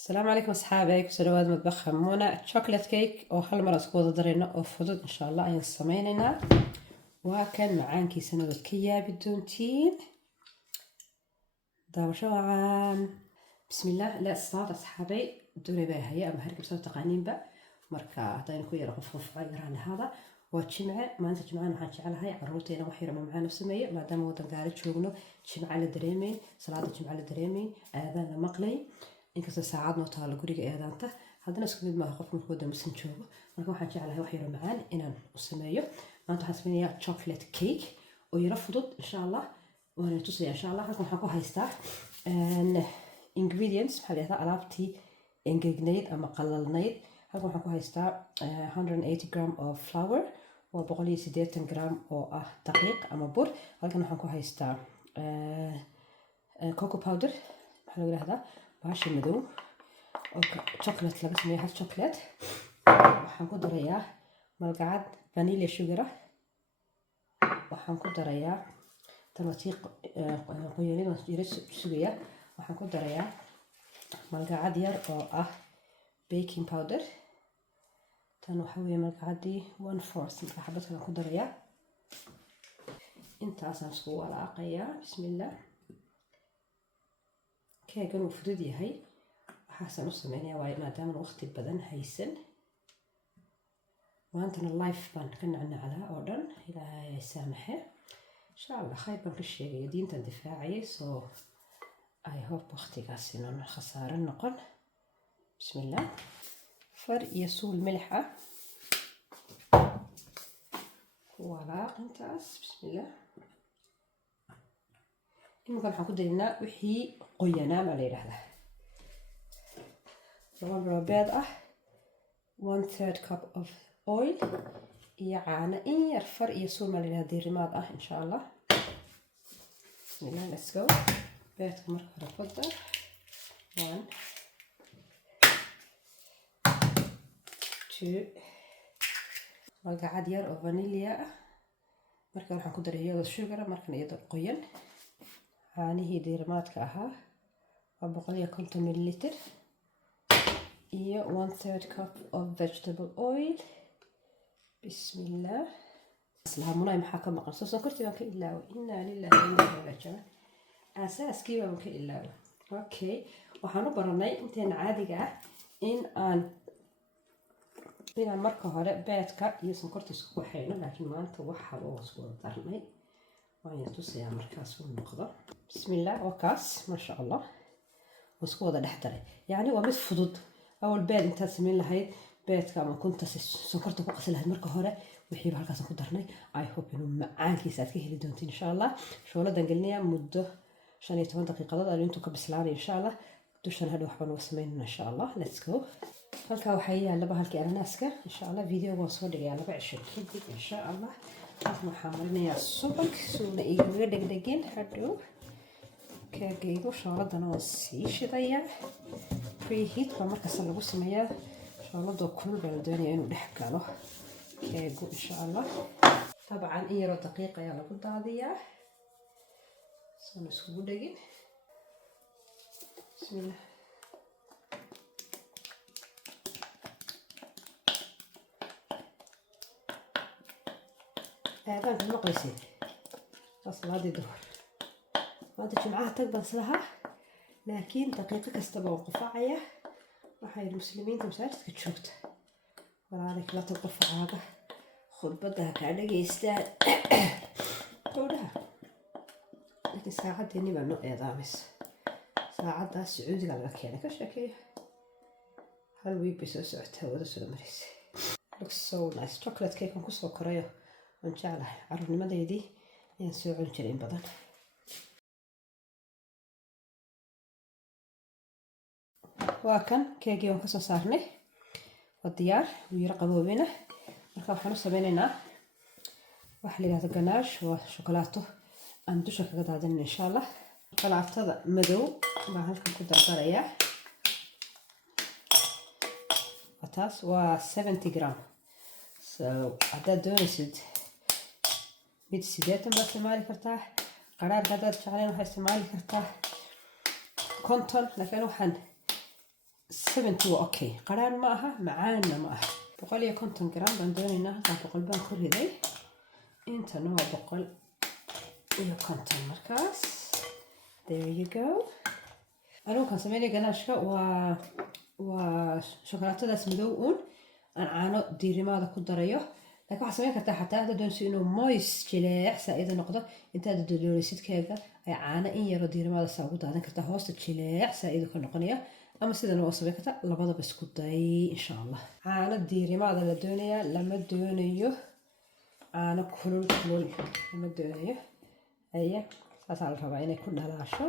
السلام عليكم أصحابي، kusoo dhawaad madbaxa Muna chocolate cake oo hal mar isku wada dareyno oo fudud insha Allah ayaan sameynaynaa. Waa kan macaankiisana wad ka yaabi doontiin. daawasho wacan. Bismillah. Let's start أصحابي. doonay baa haya ama harkib soo taqaaniinba marka hadaan ku yara qof ayran hada waa jimce maanta jimcaan waxaan jecelahay caruurteena wax yar macaan u sameeyo maadaama wadan gaari joogno jimce la dareemay salaada jimce la dareemay aadaan la maqlay inkastoo saacad noo taalo guriga eedaanta haddana isku mid maaha qof markuu damsan joogo marka waxaan jecelahay wax yar macaan inaan u sameeyo maanta waxaan sameynayaa chocolate cake oo yara fudud insha Allah waan tusayaa insha Allah halkan waxaan ku haystaa ingredients maxaa la yiraahdaa alaabtii engegnayd ama qalalnayd halkan waxaan ku haystaa 180 gram of flour oo 180 gram oo ah daqiiq ama bur halkan waxaan ku haystaa cocoa powder maxaa la yiraahdaa baasha madow oo chocolate laga sameeyo hot chocolate waxaan ku darayaa malgacad vanilla sugar waxaan ku darayaa tanatiiq qoyaniin oo yara sugaya waxaan ku darayaa malgacad yar oo ah baking powder tan waxa weeye malgacadii 1/4 marka xabad kale ku darayaa intaasaan isku walaaqayaa bismillah keegan uu fudud yahay waxaan u sameynayaa waa maadaama waqti badan haysan maantana life baan ka nacnaclaa oo dhan ilaahay saamaxe insha Allah khayr baan ka sheegay diintan difaacayay so I hope waqtigaas inaan khasaaro noqon bismillah far iyo suul milix ah walaaq intaas bismillah imika waxaan ku daynaa wixii qoyanaa ma la yiraahdaa laba beed ah 1/3 cup of oil iyo caano in yar far iyo suul ma la yiraahdaa diirimaad ah insha Allah bismillah let's go beedka marka hore ku dar 1 2 malgacad yar oo vanilla ah marka waxaan ku daray iyadoo sugar markan iyadoo qoyan caanihii diirimaadka ahaa waa 150 ml iyo 1/3 cup of vegetable oil bismillah islaamuna maxaa ka maqan soo sokortii baan ka ilaaway inna lillahi wa inna ilaihi raaji'uun asaaskii baan ka ilaaway okay waxaan u baranay intaan caadiga ah inaan marka hore beedka iyo sonkorta isku waxayno laakiin maanta waxa oo isku darnay waan tusayaa markaas uu noqdo bismillah wakaas ma sha Allah isku wada dhex daray yaani waa mid fudud awal beed inta sameyn lahayd beedka ama kunta sonkorta ku qasi lahayd marka hore wixii halkaas ku darnay I hope inuu macaankiisa aad ka heli doontiin insha Allah shooladan gelinayaa muddo 15 daqiiqadood aan intuu ka bislaanayo insha Allah dushan hadhow waxbaan uga sameynaa insha Allah let's go halka waxa yaala bahalkii ananaaska insha Allah video waan soo dhigayaa laba cisho kadib insha Allah waxaan marinayaa subag suuna iiga dhegdhegin hadhow keegaygu shooladan waan sii shidayaa preheat baa markaas lagu sameeyaa shooladoo kulul baa la doonayaa inuu dhex galo keegu insha Allah طبعا in yaroo daqiiq ayaa lagu daadiyaa soo iskugu dhegin bismillah aadaan ka maqlaysid salaadii duhur maanta jimcaha tag baan islahaa laakiin daqiiqo kastaba waan qufacaya waxay muslimiinta masaajidka joogta walaalay kala tag qufacaaga khudbadda ha kaa dhageystaan gowdhaha laakiin saacaddeenii baa noo eedaamaysa saacaddaas sacuudiga laga keenay ka sheekeeya hal wiig bay soo socotaa wada soo maraysay looks so nice chocolate cake aan kusoo korayo waan jeclahay carruurnimadeydii ayaan soo cuni jiray in badan waa kan keegii waan kasoo saarnay waa diyaar wuu yara qaboobina marka waxaan u sameynaynaa waxa la yiraahdo ganache waa shukulaato aan dusha kaga daadinayno insha Allah shukulaatada madow baan halkan ku dardarayaa taas waa 70 gram so haddaad doonaysid mid 80 baad isticmaali kartaa qaraar haddaad jecleen waxaad isticmaali kartaa konton laakiin waxaan 70 waa okay, qaraan ma aha, macaanna ma aha. 150 gram baan doonaynaa, halkaan 100 baan ku riday, intana waa 150 markaas. There you go. Anigu kan sameynaya ganaashka waa shokolaatadaas madow uun aan caano diirimaada ku darayo. laakiin waxaad samayn kartaa xataa haddaad doonayso inuu moist jileec saa-ida noqdo, intaad doloolisid keega ay caano in yaro diirimaada saa ugu daadan kartaa, hoosta jileec saa-idu ka noqonaya. ama sidana waa samayn kartaa, labadaba isku day insha allah. caano diirimaada la doonayaa, lama doonayo caano kulul lama doonayo. aya saasaa la rabaa inay ku dhalaasho.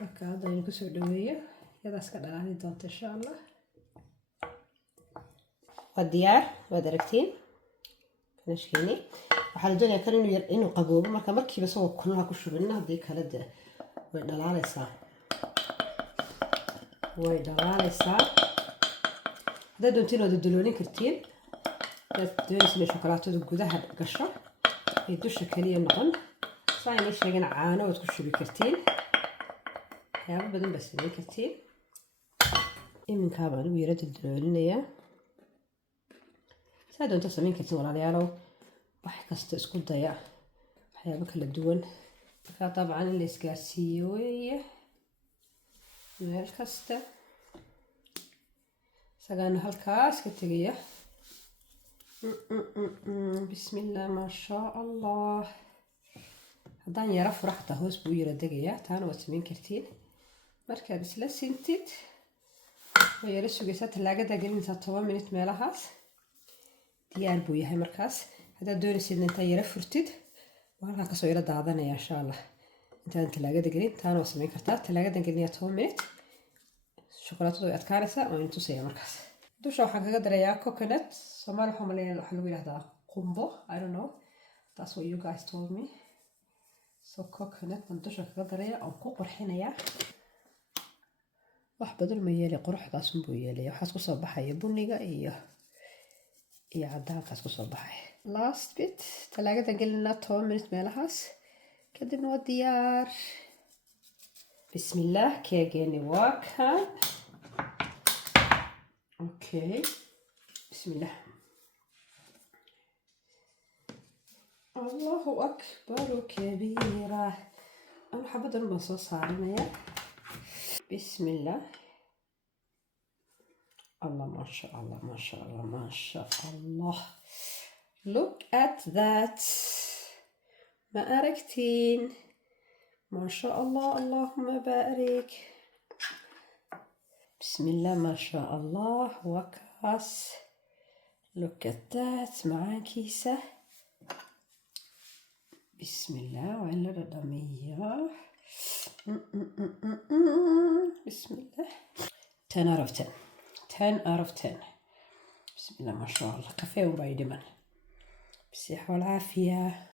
marka hadda aynu kusoo dhaweeyo, iyadaas ka dhalaali doonta insha allah. waa diyaar, waad aragtiin kanashkeeni. waxaa la doonayaa kan inuu qaboobo, marka markiiba isagoo kululaha ku shubin, haddii kale de way dhalaalaysaa. haddaad doontiin waad daloolin kartiin. haddaad doonaysa inay shokolaatadu gudaha gasho ee dusha kaliya noqon, saa inay sheegeen caano waad ku shubi kartiin, waxyaabo badan baad samayn kartiin. iminkaa baan ugu yara daloolinayaa. saa doonta samayn kartiin walaalayaalow, wax kasta isku daya, waxyaabo kala duwan. markaa dabcan in la isgaarsiiyo weeye meel kasta. isagaana halkaas ka tegaya. bismillah, maasha allah. haddaan yara fura xataa hoos buu u yara degayaa, taana waad samayn kartiin. markaad isla sintid oo yara sugaysaa, talaagada gelinaysaa 10 minute meelahaas, diyaar buu yahay markaas. haddaad doonaysid intaad yara furtid, waa halkaa kasoo yara daadanaya insha allah. intaadan talaagada gelin, taana waa samayn kartaa. talaagadan gelinayaa 10 minute, shokolaatadu way adkaanaysaa. waan idin tusaya markaas. dusha waxaan kaga darayaa coconut. Soomaali waxaa maleeyaa waxaa lagu yidhahdaa qumbo, I don't know, that's what you guys told me. so coconut baan dusha kaga daraya, aan ku qurxinayaa. wax badan ma yeelay, quruxdaas unbuu yeelaya. waxaas kusoo baxaya buniga iyo cadaankaas kusoo baxaya. last bit, talaagadan gelinaa 10 minute meelahaas, kadibna waa diyaar. bismillah, keegeeni waa kan. okay, bismillah. allahu akbaru kabiira. anu xabadan baan soo saarinayaa. bismillah. allah, maasha allah, maasha allah, maasha allah. look at that. ma aragtiin? maasha allah, allahumma baarik. bismillah, maasha allah. waa kaas. look at that, macaankiisa. bismillah, waa in la dhadhamiyaa. bismillah. 10 out of 10. 10 out of 10. بسم الله ما شاء الله. كافيه وبايدمان. بصحة والعافية.